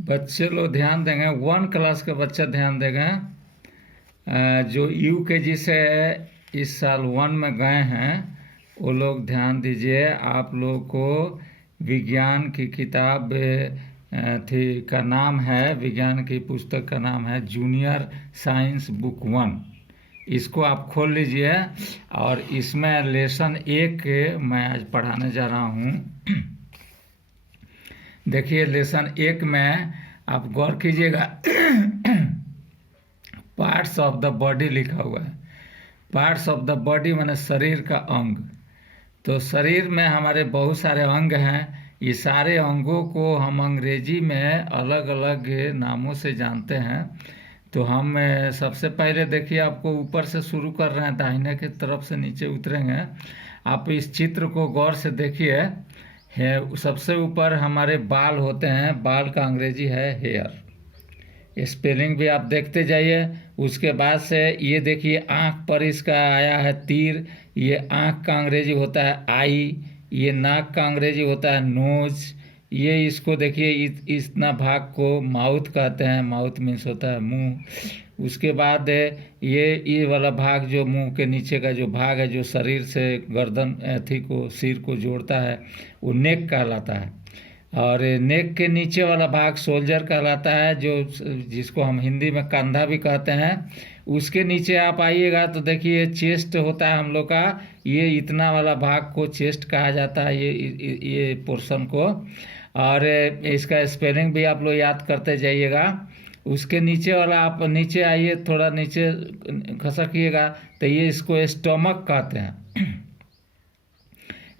बच्चे लोग ध्यान देंगे, 1 क्लास के बच्चे ध्यान देंगे। जो यूकेजी से इस साल 1 में गए हैं वो लोग ध्यान दीजिए। आप लोग को विज्ञान की किताब थी का नाम है, विज्ञान की पुस्तक का नाम है जूनियर साइंस बुक 1। इसको आप खोल लीजिए और इसमें लेसन 1 मैं आज पढ़ाने जा रहा हूँ। देखिए लेसन 1 में आप गौर कीजिएगा। पार्ट्स ऑफ द बॉडी लिखा हुआ है। पार्ट्स ऑफ द बॉडी माने शरीर का अंग। तो शरीर में हमारे बहुत सारे अंग हैं। ये सारे अंगों को हम अंग्रेजी में अलग अलग नामों से जानते हैं। तो हम सबसे पहले देखिए, आपको ऊपर से शुरू कर रहे हैं, दाहिने की तरफ से नीचे उतरेंगे। आप इस चित्र को गौर से देखिए। है सबसे ऊपर हमारे बाल होते हैं, बाल का अंग्रेजी है हेयर। स्पेलिंग भी आप देखते जाइए। उसके बाद से ये देखिए आँख पर इसका आया है तीर, ये आँख का अंग्रेजी होता है आई। ये नाक का अंग्रेजी होता है नोज। ये इसको देखिए इतना भाग को माउथ कहते हैं, माउथ मीन्स होता है मुंह। उसके बाद ये वाला भाग जो मुंह के नीचे का जो भाग है, जो शरीर से गर्दन अथी को सिर को जोड़ता है, वो नेक कहलाता है। और नेक के नीचे वाला भाग शोल्डर कहलाता है, जिसको हम हिंदी में कंधा भी कहते हैं। उसके नीचे आप आइएगा तो देखिए चेस्ट होता है हम लोग का। ये इतना वाला भाग को चेस्ट कहा जाता है, ये पोर्शन को। और इसका स्पेलिंग भी आप लोग याद करते जाइएगा। उसके नीचे वाला आप नीचे आइए, थोड़ा नीचे खसकिएगा तो ये इसको स्टमक कहते हैं।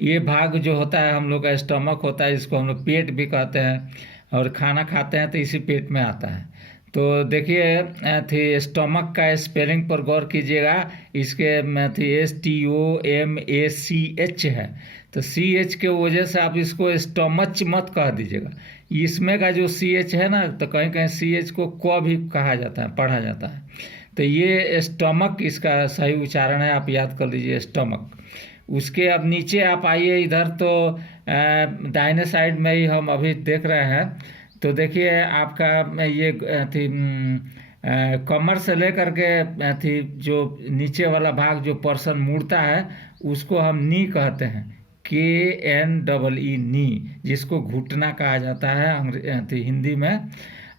ये भाग जो होता है हम लोग का स्टमक होता है, इसको हम लोग पेट भी कहते हैं। और खाना खाते हैं तो इसी पेट में आता है। तो देखिए थी स्टमक का स्पेलिंग पर गौर कीजिएगा। इसके में थी STOMACH है। तो CH के वजह से आप इसको स्टमच मत कह दीजिएगा। इसमें का जो CH है ना, तो कहीं कहीं CH को क भी कहा जाता है, पढ़ा जाता है। तो ये स्टमक इसका सही उच्चारण है, आप याद कर लीजिए स्टमक। उसके अब नीचे आप आइए इधर, तो दाहिने साइड में ही हम अभी देख रहे हैं। तो देखिए आपका ये थी कमर से लेकर के थी जो नीचे वाला भाग जो पर्सन मुड़ता है, उसको हम नी कहते हैं, KNEE नी, जिसको घुटना कहा जाता है हिंदी में।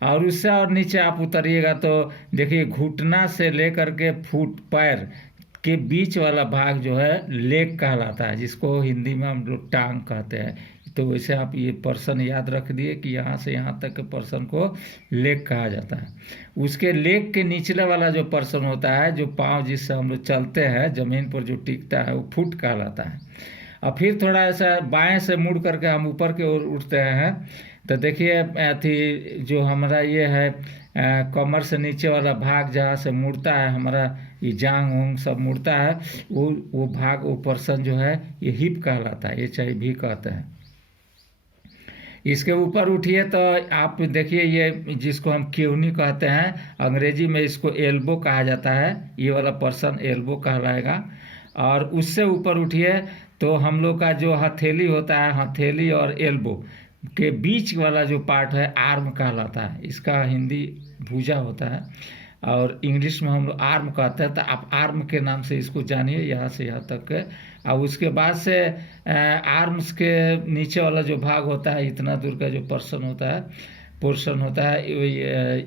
और उससे और नीचे आप उतरिएगा तो देखिए घुटना से लेकर के फुट पैर के बीच वाला भाग जो है लेग कहलाता है, जिसको हिंदी में हम लोग टांग कहते हैं। तो वैसे आप ये पर्सन याद रख दिए कि यहाँ से यहाँ तक के पर्सन को लेग कहा जाता है। उसके लेग के निचले वाला जो पर्सन होता है, जो पाँव जिससे हम लोग चलते हैं ज़मीन पर जो टिकता है, वो फुट कहलाता है। और फिर थोड़ा ऐसा बाएं से मुड़ करके हम ऊपर की ओर उठते हैं तो देखिए थी जो हमारा ये है कमर से नीचे वाला भाग जहाँ से मुड़ता है, हमारा ये जांग उंग सब मुड़ता है, वो भाग, वो पर्सन जो है ये हिप कहलाता है, HIV कहते हैं। इसके ऊपर उठिए तो आप देखिए ये जिसको हम केवनी कहते हैं, अंग्रेजी में इसको एल्बो कहा जाता है। ये वाला पर्सन एल्बो कहलाएगा। और उससे ऊपर उठिए तो हम लोग का जो हथेली होता है, हथेली और एल्बो के बीच वाला जो पार्ट है आर्म कहलाता है। इसका हिंदी भुजा होता है और इंग्लिश में हम लोग आर्म कहते हैं। तो आप आर्म के नाम से इसको जानिए, यहाँ से यहाँ तक के। और उसके बाद से आर्म्स के नीचे वाला जो भाग होता है, इतना दूर का जो पोर्शन होता है,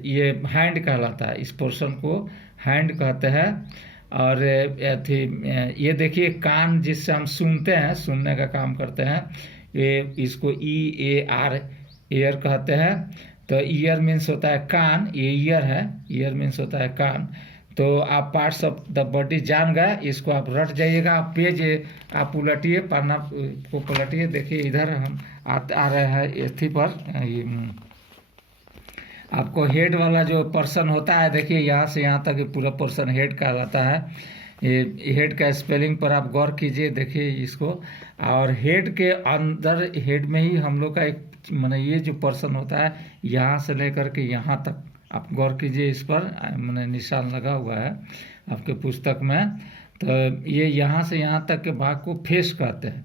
ये हैंड कहलाता है। इस पोर्शन को हैंड कहते हैं। और ये देखिए कान, जिससे हम सुनते हैं, सुनने का काम करते हैं, ये इसको EAR ईयर कहते हैं। तो ईयर मीन्स होता है कान, ये ईयर है, ईयर मीन्स होता है कान। तो आप पार्ट्स ऑफ द बॉडी जान गए, इसको आप रट जाइएगा। आप पेज आप उलटिए, पन्ना को पलटिए। देखिए इधर हम आ रहे हैं एथी पर, आपको हेड वाला जो पर्सन होता है, देखिए यहाँ से यहाँ तक पूरा पर्सन हेड कहलाता है। ये हेड का स्पेलिंग पर आप गौर कीजिए, देखिए इसको। और हेड के अंदर, हेड में ही हम लोग का एक माने ये जो पर्सन होता है, यहाँ से लेकर के यहाँ तक आप गौर कीजिए। इस पर मैंने निशान लगा हुआ है आपके पुस्तक में। तो ये यहाँ से यहाँ तक के भाग को फेस कहते हैं।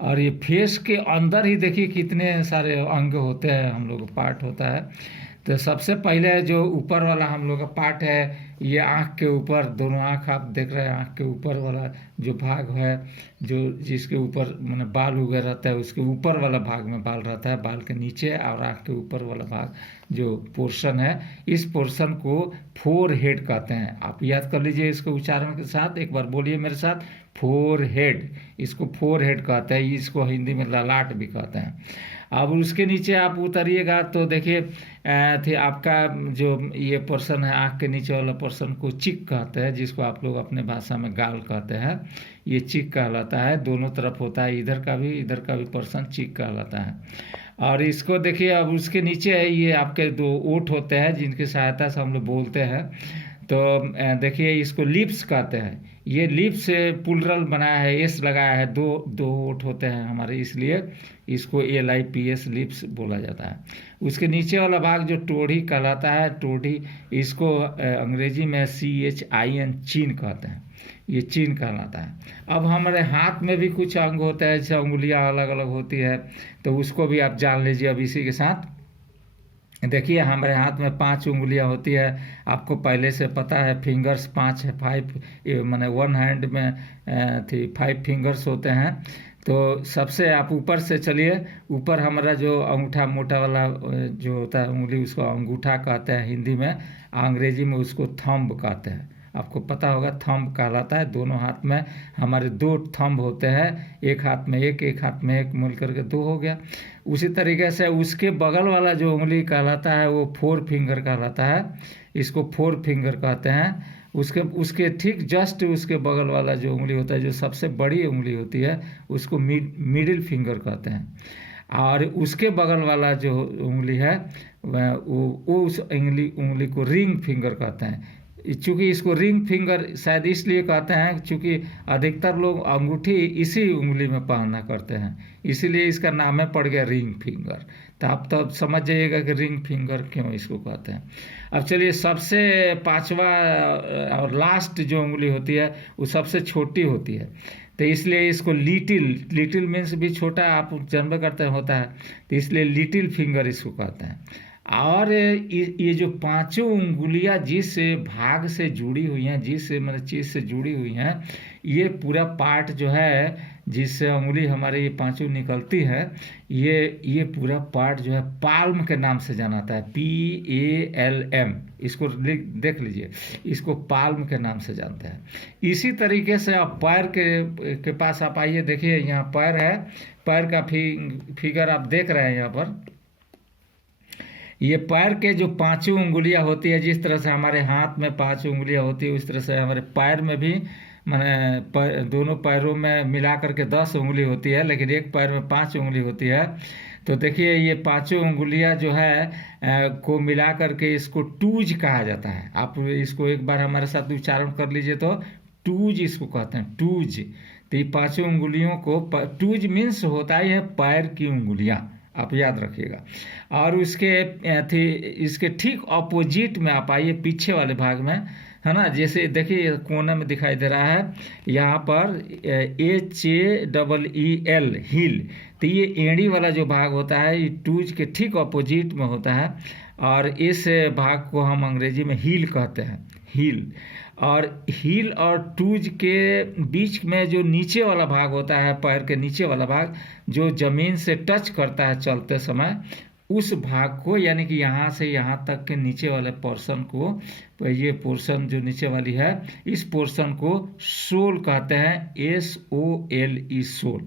और ये फेस के अंदर ही देखिए कितने सारे अंग होते हैं, हम लोग पार्ट होता है। तो सबसे पहले जो ऊपर वाला हम लोग का पार्ट है, ये आँख के ऊपर, दोनों आँख आप देख रहे हैं, आँख के ऊपर वाला जो भाग है, जो जिसके ऊपर मैंने बाल उगे रहता है, उसके ऊपर वाला भाग में बाल रहता है, बाल के नीचे, और आँख के ऊपर वाला भाग जो पोर्शन है, इस पोर्शन को फोर हेड कहते हैं। आप याद कर लीजिए इसको उच्चारण के साथ, एक बार बोलिए मेरे साथ, फोर हेड। इसको फोर हेड कहते हैं, इसको हिंदी में ललाट भी कहते हैं। अब उसके नीचे आप उतरिएगा तो देखिए थे आपका जो ये पोर्शन है, आँख के नीचे वाला पोर्शन को चिक कहते हैं, जिसको आप लोग अपने भाषा में गाल कहते हैं। ये चिक कहलाता है, दोनों तरफ होता है, इधर का भी पोर्शन चिक कहलाता है। और इसको देखिए, अब उसके नीचे है, ये आपके दो ओठ होते हैं जिनकी सहायता से हम लोग बोलते हैं। तो देखिए इसको लिप्स कहते हैं। ये लिप्स से पुलरल बनाया है, एस लगाया है, दो ओठ होते हैं हमारे, इसलिए इसको LIPS लिप्स बोला जाता है। उसके नीचे वाला भाग जो टोढ़ी कहलाता है, टोढ़ी, इसको अंग्रेजी में CHIN, चीन कहते हैं, ये चीन कहलाता है। अब हमारे हाथ में भी कुछ अंग होते हैं, जैसे उंगलियां अलग अलग होती है, तो उसको भी आप जान लीजिए अब इसी के साथ। देखिए हमारे हाथ में 5 उंगलियां होती है, आपको पहले से पता है, फिंगर्स 5 है, 5 माने 1 हैंड में 5 फिंगर्स होते हैं। तो सबसे आप ऊपर से चलिए, ऊपर हमारा जो अंगूठा मोटा वाला जो होता है उंगली, उसको अंगूठा कहते हैं हिंदी में, अंग्रेजी में उसको थंब कहते हैं। आपको पता होगा थंब कहलाता है। दोनों हाथ में हमारे 2 थंब होते हैं, एक हाथ में एक हाथ में एक, मिल करके 2 हो गया। उसी तरीके से उसके बगल वाला जो उंगली कहलाता है वो 4 फिंगर कहलाता है, इसको 4 फिंगर कहते हैं। उसके ठीक जस्ट उसके बगल वाला जो उंगली होता है, जो सबसे बड़ी उंगली होती है, उसको मिडिल फिंगर कहते हैं। और उसके बगल वाला जो उंगली है वो उस उंगली को रिंग फिंगर कहते हैं। चूँकि इसको रिंग फिंगर शायद इसलिए कहते हैं चूँकि अधिकतर लोग अंगूठी इसी उंगली में पहना करते हैं, इसीलिए इसका नाम है पड़ गया रिंग फिंगर। तो आप तो अब समझ जाइएगा कि रिंग फिंगर क्यों इसको कहते हैं। अब चलिए, सबसे 5वां और लास्ट जो उंगली होती है वो सबसे छोटी होती है, तो इसलिए इसको लिटिल मीन्स भी छोटा, आप जानबे करते हैं होता है, तो इसलिए लिटिल फिंगर इसको कहते हैं। और ये जो 5 उंगलियां जिस भाग से जुड़ी हुई हैं, जिस मतलब चीज़ से जुड़ी हुई हैं, ये पूरा पार्ट जो है जिससे उंगली हमारे ये 5 निकलती है, ये पूरा पार्ट जो है पाल्म के नाम से जाना जाता है, PALM। इसको देख लीजिए, इसको पाल्म के नाम से जानते हैं। इसी तरीके से आप पैर के पास आप आइए, देखिए यहाँ पैर है, पैर का फिगर आप देख रहे हैं यहाँ पर। ये पैर के जो 5 उंगलियां होती है, जिस तरह से हमारे हाथ में 5 उंगलियां होती है, उस तरह से हमारे पैर में भी, माने दोनों पैरों में मिला करके 10 उंगली होती है, लेकिन एक पैर में 5 उंगली होती है। तो देखिए ये 5 उंगलियां जो है को मिला करके इसको टूज कहा जाता है। आप इसको एक बार हमारे साथ उच्चारण कर लीजिए, तो टूज इसको कहते हैं, टूज। तो ये 5 उंगलियों को टूज मीन्स होता ही है पैर की उंगलियां, आप याद रखिएगा। और इसके ठीक ऑपोजिट में आप आइए, पीछे वाले भाग में, है ना, जैसे देखिए कोने में दिखाई दे रहा है यहाँ पर HAEEL, हील। तो ये एड़ी वाला जो भाग होता है, ये टूज के ठीक ऑपोजिट में होता है, और इस भाग को हम अंग्रेजी में हील कहते हैं, हील। और हील और टूज के बीच में जो नीचे वाला भाग होता है, पैर के नीचे वाला भाग जो ज़मीन से टच करता है चलते समय, उस भाग को, यानी कि यहाँ से यहाँ तक के नीचे वाले पोर्शन को, ये पोर्शन जो नीचे वाली है, इस पोर्शन को सोल कहते हैं, SOLE, सोल।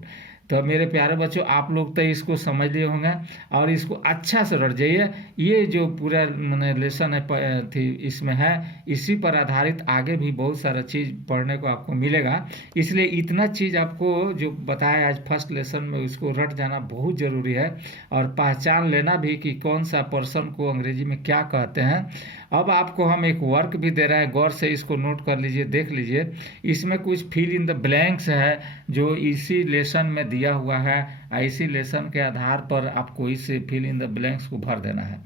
तो मेरे प्यारे बच्चों, आप लोग तो इसको समझ लिए होंगे, और इसको अच्छा से रट जाइए। ये जो पूरा मैंने लेसन है थी इसमें है, इसी पर आधारित आगे भी बहुत सारा चीज़ पढ़ने को आपको मिलेगा। इसलिए इतना चीज़ आपको जो बताया आज फर्स्ट लेसन में, उसको रट जाना बहुत ज़रूरी है, और पहचान लेना भी कि कौन सा पर्सन को अंग्रेजी में क्या कहते हैं। अब आपको हम एक वर्क भी दे रहे हैं, गौर से इसको नोट कर लीजिए, देख लीजिए। इसमें कुछ फिल इन द ब्लैंक्स है जो इसी लेसन में दिया हुआ है, इसी लेसन के आधार पर आपको इस फिल इन द ब्लैंक्स को भर देना है।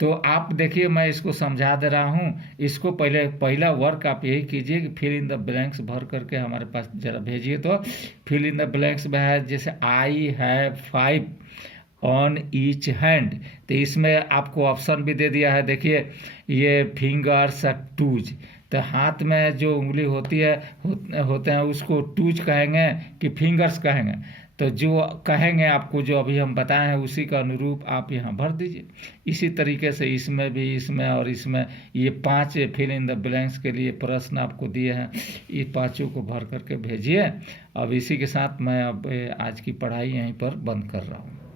तो आप देखिए, मैं इसको समझा दे रहा हूँ। इसको पहला वर्क आप यही कीजिए कि फिल इन द ब्लैंक्स भर करके हमारे पास जरा भेजिए। तो फिल इन द ब्लैंक्स में है जैसे I have 5 on each hand, तो इसमें आपको ऑप्शन भी दे दिया है। देखिए ये फिंगर्स टूज, तो हाथ में जो उंगली होती है होते हैं उसको टूज कहेंगे कि फिंगर्स कहेंगे। तो जो कहेंगे आपको, जो अभी हम बताए हैं उसी का अनुरूप आप यहाँ भर दीजिए। इसी तरीके से इसमें भी, इसमें और इसमें, ये 5 फिल इन द ब्लैंक्स के लिए प्रश्न आपको दिए हैं, ये 5 को भर करके भेजिए। अब इसी के साथ मैं अब आज की पढ़ाई यहीं पर बंद कर रहा हूँ।